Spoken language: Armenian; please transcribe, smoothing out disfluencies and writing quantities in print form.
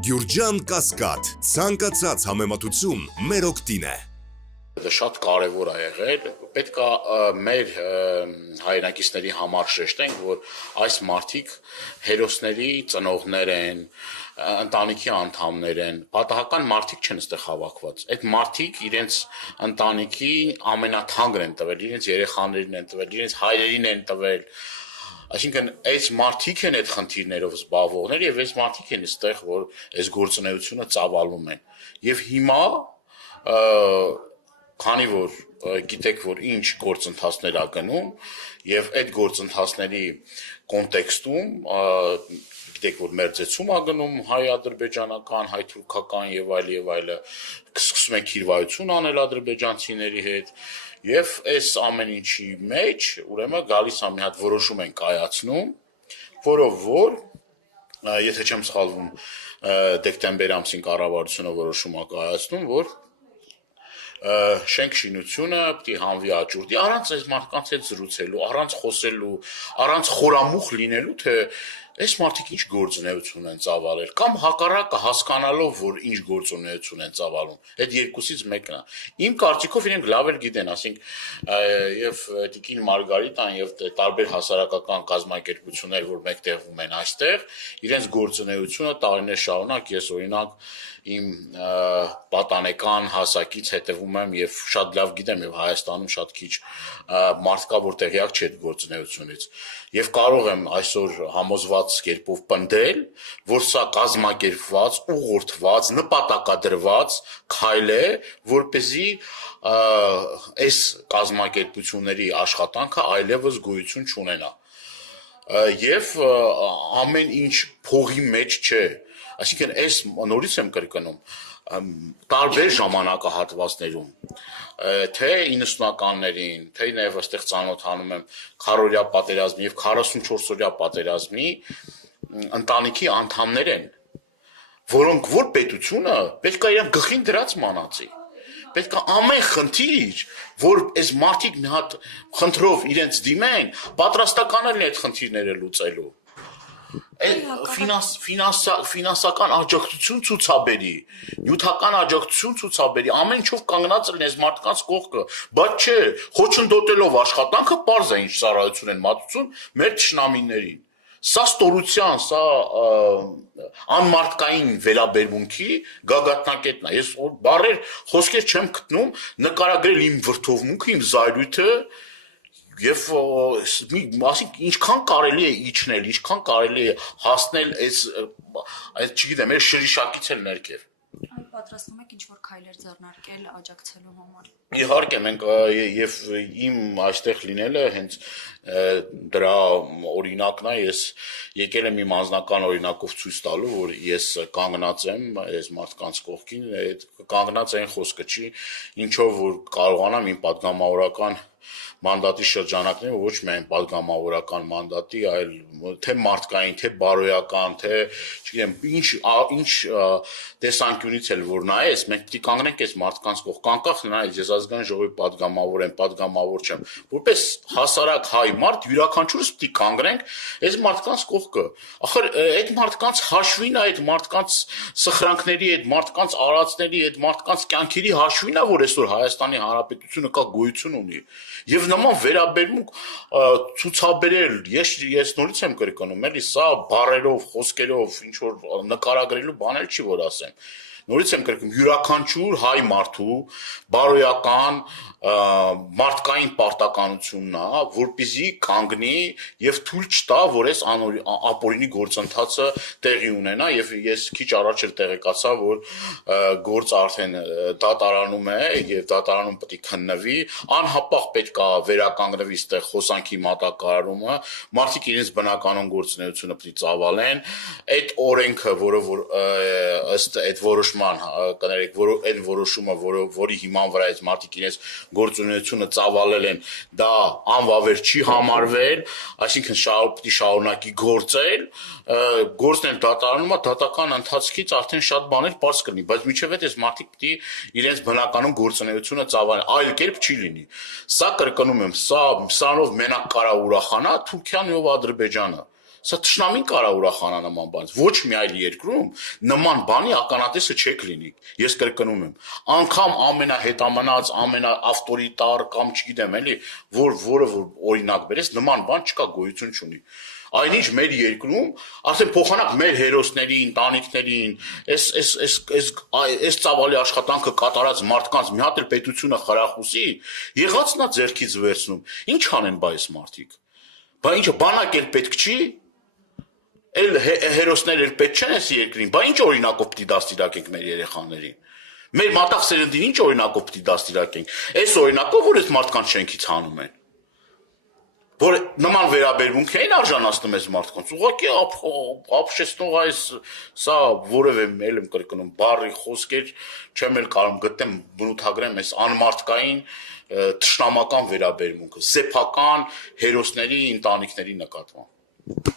Գյուրջան Կասկադ, ցանկացած համեմատություն մեր օգտին է։ Դա շատ կարևոր է եղել, պետք է մեր հայրենակիցների համար շեշտենք, որ այս մարդիկ հերոսների ծնողներ են, ընտանիքի անդամներ են, պատահական մարդիկ չեն այստեղ հավաքված։ Այդ մարդիկ իրենց ընտանիքի ամենաթանկն են տվել, իրենց երեխաներին են տվել, իրենց հայրերին են տվել։ Այսինքն այս մարդիկ են այդ խնդիրներով զբաղվողներ եւ այս մարդիկ են այստեղ, որ այս գործունեությունը ծավալում են։ Եվ հիմա քանի որ գիտեք, որ ինչ գործընթացներ ա գնում եւ այդ գործընթացների կոնտեքստում գիտեք, որ մերձեցում ա գնում հայ-ադրբեջանական, հայ-թուրքական եւ այլը, սկսում են քիրվայություն անել ադրբեջանցիների հետ եւ այս ամեն ինչի մեջ ուրեմն գալիս ա մի հատ որոշում են կայացնում, որով որ եթե չեմ սխալվում դեկտեմբեր ամսին կառավարությունը որոշում ա կայացնում, որ շենք շինությունը պետք է հանվի աճուրդի, առանց այս մարդկանց հետ զրուցելու, առանց խոսելու, առանց խորամուխ լինելու, թե այս մարդիկ ինչ գործունեություն են ծավալել, կամ հակառակը հասկանալով, որ ինչ գործունեություն են ծավալում, այդ երկուսից մեկն է։ Իմ կարծիքով իրենք լավ էլ գիտեն, ասենք եւ Տիկին Մարգարիտան եւ տարբեր հասարակական կազմակերպություններ, որ մեկտեղվում են այստեղ, իրենց գործունեությունը տարիներ շարունակ ես օրինակ իմ պատանեկան հասակից հետևում եմ եւ շատ լավ գիտեմ եւ Հայաստանում շատ քիչ մարդ կա, որ տեղյակ չէ այդ գործունեությունից եւ կարող եմ այսօր համոզված կերպով պնդել, որ սա կազմակերպված, ուղղորդված, նպատակադրված քայլ է, որպեսզի այս կազմակերպությունների աշխատանքը այլևս գոյություն չունենա եւ ամեն ինչ փողի մեջ չէ, այսինքն այս նորից եմ կրկնում տարբեր ժամանակահատվածներում թե 90-ականներին, թե նաև այստեղ ծանոթանում եմ քառօրյա պատերազմի եւ 44-օրյա պատերազմի ընտանիքի անդամներ են, որոնք որ պետությունը պետք է իրեն գլխին դրած մանածի, պետք է ամեն խնդիր, որ այս մարդիկ մի հատ խնդրով իրենց դիմեն, պատրաստական են այդ խնդիրները լուծելու։ Ֆինանսական աջակցություն ցուցաբերի, նյութական աջակցություն ցուցաբերի, ամեն ինչով կանգնած լինի այս մարդկանց կողքը, բայց չէ, խոչընդոտելով աշխատանքը պարզ է ինչ ծառայություն են մատուցում մեր թշնամիներին։ Սա ստորության, սա անմարդկային վերաբերմունքի գագաթնակետն է։ Ես բառեր, խոսքեր չեմ գտնում նկարագրել իմ վրդովմունքը, իմ զայրույթը եւ ասենք ինչքան կարելի է իջնել, ինչքան կարելի է հասնել այս չգիտեմ, այս շրիշակից էլ ներքև։ Պատրաստում եք ինչ-որ քայլեր ձեռնարկել աջակցելու համար։ Իհարկե մենք եւ իմ այստեղ լինելը հենց դրա օրինակն է, ես եկել եմ իմ անձնական օրինակով ցույց տալու, որ ես կանգնած եմ այս մարդկանց կողքին, այդ կանգնած այն խոսքը չի, ինչով որ կարողանամ իմ падգամավորական մանդատի շրջանակները ոչ միայն падգամավորական մանդատի, այլ թե մարդկային, թե բարոյական, թե չգիտեմ, ինչ տեսանկյունից էլ որ նայես, մենք պետք է կանգնենք այս մարդկանց կողքին, անկախ նայես, ես ազգային ժողովի падգամավոր եմ, падգամավոր չեմ, որպես հասարակ հայ մարդ յուրաքանչյուրս պետք է կանգնենք այս մարդկանց կողքը։ Ախր այդ մարդկանց հաշվին է, այդ մարդկանց սխրանքների, այդ մարդկանց արածների, այդ մարդկանց կյանքերի հաշվին է, որ այսօր Հայաստանի Հանրապետությունը կա գոյություն ունի։ Եվ նման վերաբերմունք ցուցաբերել, ես նորից եմ կրկնում, էլի սա բառերով, խոսքերով, ինչ որ նկարագրելու բան էլ չի, որ ասեմ։ Նորից եմ կրկնում, յուրաքանչյուր հայ մարդու բարոյական մարդկային պարտականությունն է, որպեսզի կանգնի եւ թույլ չտա, որ այս ապօրինի գործընթացը տեղի ունենա եւ ես քիչ առաջ էլ տեղեկացա, որ գործը արդեն դատարանում է եւ դատարանում պետք է քննվի, անհապաղ պետք է վերականգնվի այստեղ խոսանքի մատակարարումը, մարդիկ իրենց բնականon գործունեությունը պետք է ծավալեն, այդ օրենքը, որը որ ըստ այդ որոշման կներեք, որ այն որոշումը, որի հիման վրա այս մարդիկ իրենց գործունեությունը ծավալել են, դա անվավեր չի համարվել, այսինքն պետք է շարունակի գործել, գործն էլ դատարանում է, դատական ընթացքից արդեն շատ բաներ պարզ կլինի, բայց մինչև այդ այս մարդիկ պետք է իրենց բնականon գործունեությունը ծավալեն, այլ կերպ չի լինի։ Սա կրկնում եմ, սրանով մենակ կարա ուրախանա Թուրքիան եւ Ադրբեջանը։ Սա թշնամին կարա ուրախանա նման բանից։ Ոչ մի այլ երկրում նման բանի ականատեսը չեք լինի։ Ես կրկնում եմ, անգամ ամենահետամանած, ամենաավտորիտար կամ չգիտեմ, էլի, որը օրինակ բերես, նման բան չկա, գոյություն չունի։ Այնինչ մեր երկրում արդեն փոխանակ մեր հերոսների, ընտանիքներին, այս ծավալի աշխատանքը կատարած մարդկանց մի հատ էլ պետությունը խրախուսի, եղածն է ձեռքից վերցնում։ Ինչ անեն բա այս մարդիկ։ Բա ինչը բանակ էլ պետք չի։ Էլ հերոսներ էլ պետք չեն այս երկրին, բա ինչ օրինակով պիտի դաստիարակենք մեր երեխաներին։ Մեր մատաղ սերնդին ինչ օրինակով պիտի դաստիարակենք։ Այս օրինակով, որ այս մարդկանց շենքից հանում են։ Որ նման վերաբերմունք էին արժանացնում այս մարդկանց։ Ուղղակի ապշեցնող այս սա որևէ էլ եմ կրկնում բառի խոսքեր չեմ էլ կարող գտնեմ բնութագրեմ այս անմարդկային թշնամական վերաբերմունքը, սեփական հերոսների ընտանիքների նկատմամբ։